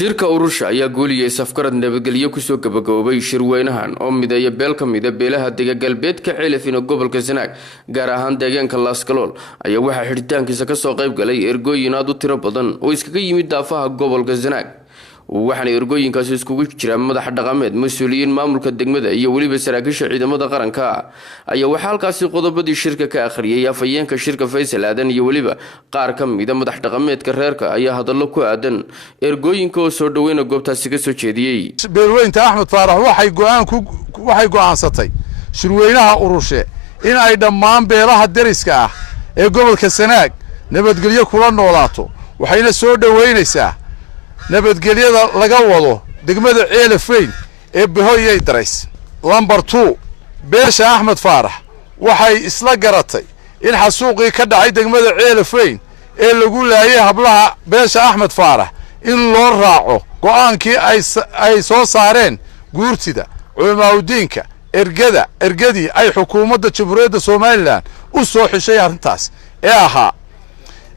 shirka urusha ayaa gooliyay safgarad nabadgelyo ku soo gabagaboobay shirweynahan oo mideeya beel ka mid ah beelaha dega galbeedka Xeelafina gobolka Sanaag gaar ahaan deegaanka Laasgalool ayaa waxa xiritaankiisa ka soo qayb galay ergooyin aad u tiro badan oo iskaga yimid daafaha gobolka Sanaag waxaana ergooyinkaas iskugu jira madax dhaqameed mas'uuliyiin maamulka degmada iyo waliba saraakiisha ciidamada qaranka ayaa waxa halkaas qodobadii shirka ka akhriyay afayeenka shirka Faysal Aadan iyo waliba qaar ka mid ah madax dhaqameedka reerka ayaa hadallo ku aadan ergooyinka oo soo dhaweeyna goobtaasi ka soo jeediyay beelweynta Axmed Faarax waxay go'aansatay shirweynaha urushe in ay dhammaan beelaha dariska ah ee gobolka Sanaag nabadgelyo kula noolaato waxayna soo dhaweynaysaa nabadgelyada laga wado degmada Xeelafin ee Bahoyay Dareys lambar 2 beesha Axmed Faarax waxay isla garatay in xasuuqii ka dhacay degmada Xeelafin ee lagu laayay hablaha beesha Axmed Faarax in loo raaco go'aankii ay soo saareen guurtida culimaadudiinka ergadii ay xukuumadda Jamhuuriyadda Soomaaliland u soo xishay arrintaas ee ahaa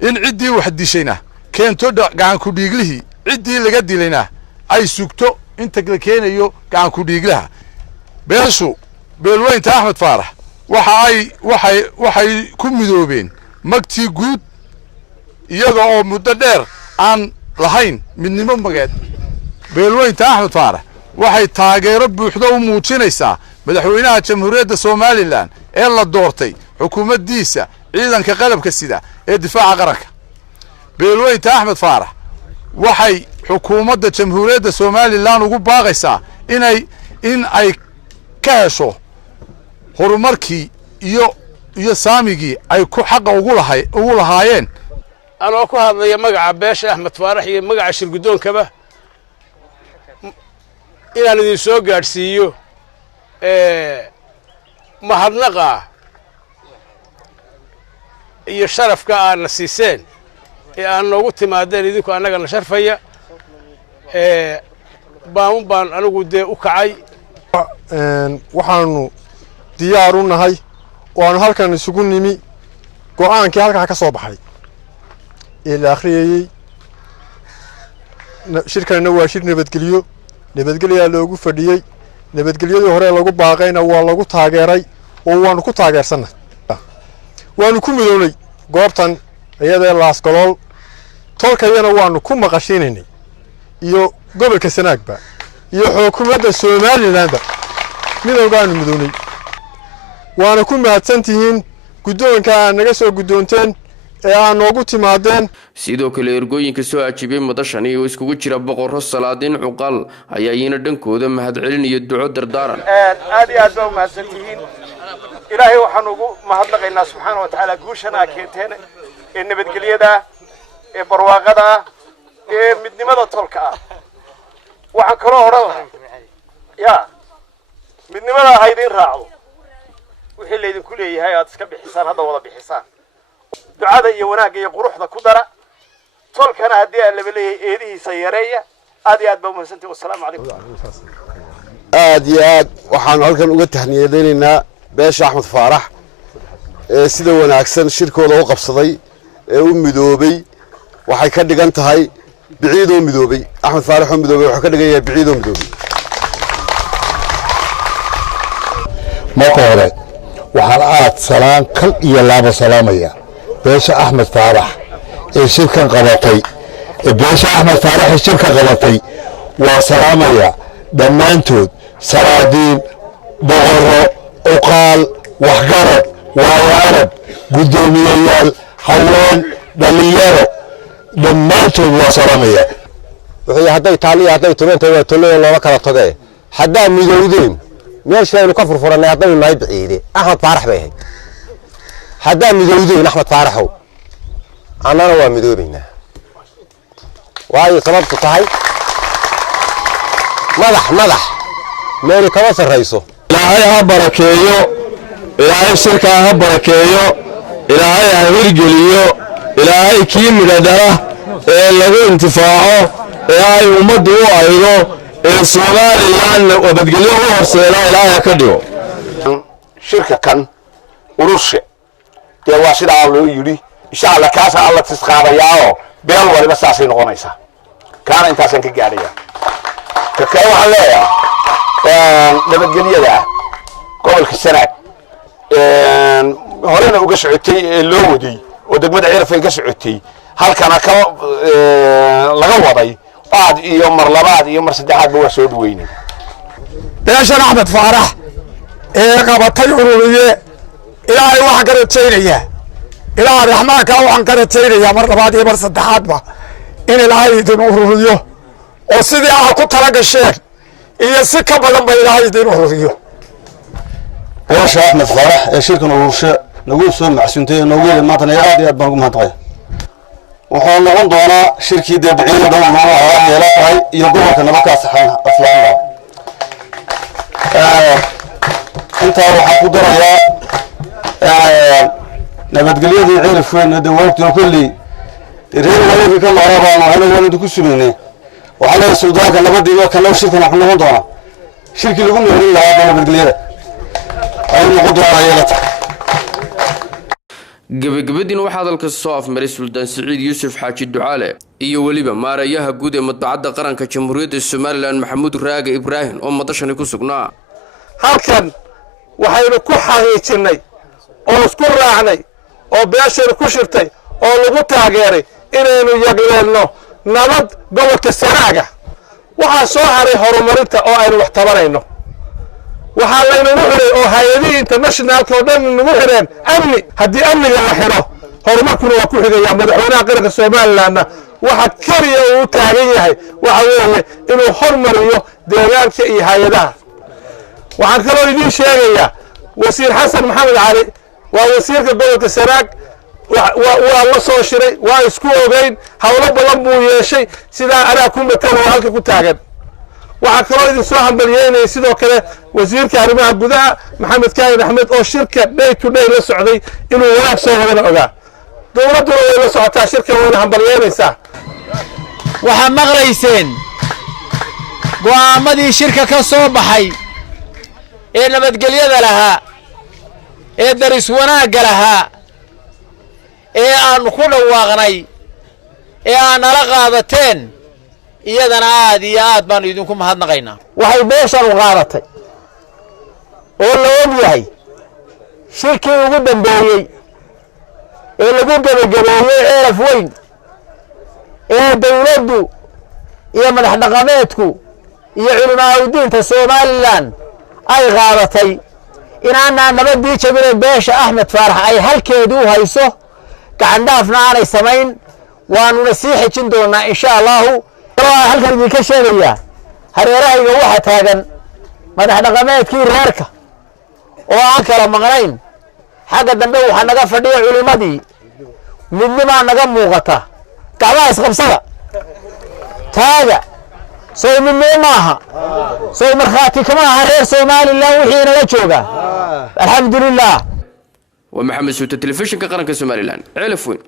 in ciddii wax dishayna keento gacan ku dhiiglihii ciddii laga dilayna ay sugto inta la keenayo gacan ku dhiiglaha beelweynta Axmed Faarax waxay ku midoobeen magtii guud iyaga oo muddo dheer aan lahayn midnimo mageed beelweynta Axmed Faarax waxay taageero buuxda u muujinaysaa madaxweynaha Jamhuuriyadda Soomaaliland ee la doortay xukuumaddiisa ciidanka qalabka sida ee difaaca qaranka beelweynta Axmed Faarax waxay xukuumadda Jamhuuriyadda Soomaaliland ugu baaqaysaa in ay ka hesho horumarkii iyo saamigii ay ku xaq ugu lahaayeen anoo ku hadlaya magaca beesha Axmed Faarax iyo magaca shirgudoonkaba inaan idin soo gaarsiiyo mahadnaqa iyo sharafka aad siiseen ee aan noogu timaadeen idinku annagana sharfaya baan anigu dee u kacay waxaanu diyaar u nahay oo aanu halkan isugu nimi go'aankii halkaa ka soo baxay ee la akhriyay shirkanna waa shir nabadgelyo loogu fadhiyay nabadgelyadii hore lagu baaqayna waa lagu taageeray oo waanu ku taageersanay waanu ku midoonay goobtan iyada Laasgalool tolkayana waanu ku maqashiinaynay iyo gobolka Sanaagba iyo xukuumadda Soomaaliland midowgaanu midoonay waana ku mahadsantihiin gudoonka naga soo gudoonteen ee aan noogu timaadeen sidoo kale ergooyinka soo ajibay madashani oo iskugu jira boqorro salaadiin cuqal ayaa iyana dhankooda mahad celin iyo duco dardaaran aad iyo aad baa mahadsantihiin ilaahay waxaan ugu mahadnaqaynaa subxaanahu wa ta'aala guushana keenteen ee nabadgelyada ee barwaaqada ee midnimada tolka ah waxaan kaloo oran midnimada haydin raacdo wixii la idin ku leeyahay aad iska bixisaan hadda wada bixisaan ducada iyo wanaagga iyo quruxda ku dara tolkana haddii aan laba leeyahay eedihiisa yareeya aad iyo aad baa mahadsantihiin wassalaamu calaykum aad iyo aad waxaan halkan uga tahniyadeynaynaa beesha Axmed Faarax ee sida wanaagsan shirkooda u qabsaday ee u midoobay waxay ka dhigan tahay biciido midoobay Axmed Faarax oo midoobay waxa ka dhigan yahay biciido midoobay marka hore waxaan aad salaan kal iyo laaba salaamaya beesha Axmed Faarax ee shirkan qabatay beesha Axmed Faarax ee shirkan qabatay waa salaamaya dhammaantood salaadiin boqorro uqaal waxgarad waayaarab gudoomiyayaal haween dhalinyaro dhammaantood waa salaamaya wixii hadday taaliya hadday tumeentay waa tolay looga kala tagay hadaa midowdeen meeshaynu ka furfuranay haddaynu nahay biciide Axmed Faarax bay ahayd hadaa midowdeen Axmed Faaraxow annana waa midoobaynaa waayo sababtu tahay madax meel kama sarreyso ilaahay ha barakeeyo ilaahay shirka ha barakeeyo ilaahay ha hirgeliyo ilaahay kii midhadhala ee lagu intifaaco ee ay ummaddu u aydo ee Soomaaliland nabadgelyo u horseeda ilaahay ka dhigo shirka kan urushe dee waa sida loo yiri insha Allah kaas alla tisqaadayaa beel waliba saasay noqonaysaa kaana intaasan ka gaadhaya ka kale waxaan leeyahay nabadgelyada gobolka Sanaag horena uga socotay ee loo waday oo degmada Cirifay ka socotay halkana ka laga waday aad iyo mar labaad iyo mar saddexaad waa soo dhaweynay beeshan Axmed Faarax ee qabatay ururiye ilaahay waxa ka rajaynaya ilaahay raxmaanka waxaan ka rajaynaya mar labaad iyo mar saddexaadba in ilaahay idin ururiyo oo sidii aad ku tala gasheen iyo si ka badan ba ilaahay idin ururiyo beesha Axmed Faarax ee shirkan ururshe nagu soo macsuuntay nagu maanta aad iyo aad baan ugu mahadnaqay wuxuu noqon doonaa shirkii dabciin dhow nooca yeelay iyo gobolka nabadka saxan aflaan inta waxa ku darayaa nabadgelyada Cirifweyn dawladdu kulli reer ka laabaan waxaan ku sumeynay waxa la suldaanka nabadiga kan loo shirkan wax noqon doona shirkii lagu meelay lahaa nabadgelyada ay noqon doonaa gabagabadina waxaa hadalka soo afmaray Suldaan Siciid Yuusuf Xaaji Ducaale iyo waliba maarayaha guud ee madbacadda qaranka Jamhuuriyadda Soomaaliland Maxamuud Raage Ibraahim oo madashani ku sugnaa halkan waxaynu ku xaqiijinay oo isku raacnay oo beeshana ku shirtay oo lagu taageeray inaynu yaqleelno nabad gobolka Sanaag waxa soo haray horumarinta oo aynu wax tabanayno waxaa laynagu xiray oo hay'adaha internationalka oo dhan nagu xireen amni haddii amniga la xiro horumarkuna waa ku xigaya madaxweynaha qaranka Soomaaliland waxa kaliya uu taagan yahay waxa weeye inuu hormariyo deegaanka iyo hay'adaha waxaan kaloo idin sheegayaa wasiir Xasan Maxamed Cali waa wasiirka gobolka Sanaag waa la soo shiray waa isku ogeyn hawlo badan buu yeeshay sida anaa ku matal oo halka ku taagan waxa kaloo idin soo hambalyeynay sidoo kale wasiirka arrimaha gudaha Maxamed Kaahin Axmed oo shirka day to day la socday inuu wanaag soo wada ogaa dawladdu way la socotaa shirka wada hambalyeynaysa waxa maqlayseen go'aamadii shirka ka soo baxay ee nabadgelyada lahaa ee daris wanaagga lahaa ee aan ku dhawaaqnay ee aan nala qaadateen iyadana aad iyo aad baan idinku mahadnaqaynaa waxay beeshan u qaadatay oo la og yahay shirkii ugu dambeeyey ee lagu gabagabeeyey Cirifweyn ee dawladdu iyo madax dhaqameedku iyo culimada diinta Soomaaliland ay qaadatay inaana nabadii jabinay beesha Axmed Faarax ay halkeedu hayso gacan dhaafna aanay samayn waanu sii xijin doonaa insha Allah halkan idinka sheegaya hareerahayga waxa taagan madax dhaqameedkii reerka oo aan kala maqnayn xagga dambe waxa naga fadhiyo culimadii midnima naga muuqata gacmaha isqabsada taaga soo midnimaaha soo marxaati kama aha reer Soomaaliland wixii naga jooga alxamdulillah ومحمد سوت التلفزيون كقرن كسوماليلاند Cirifweyn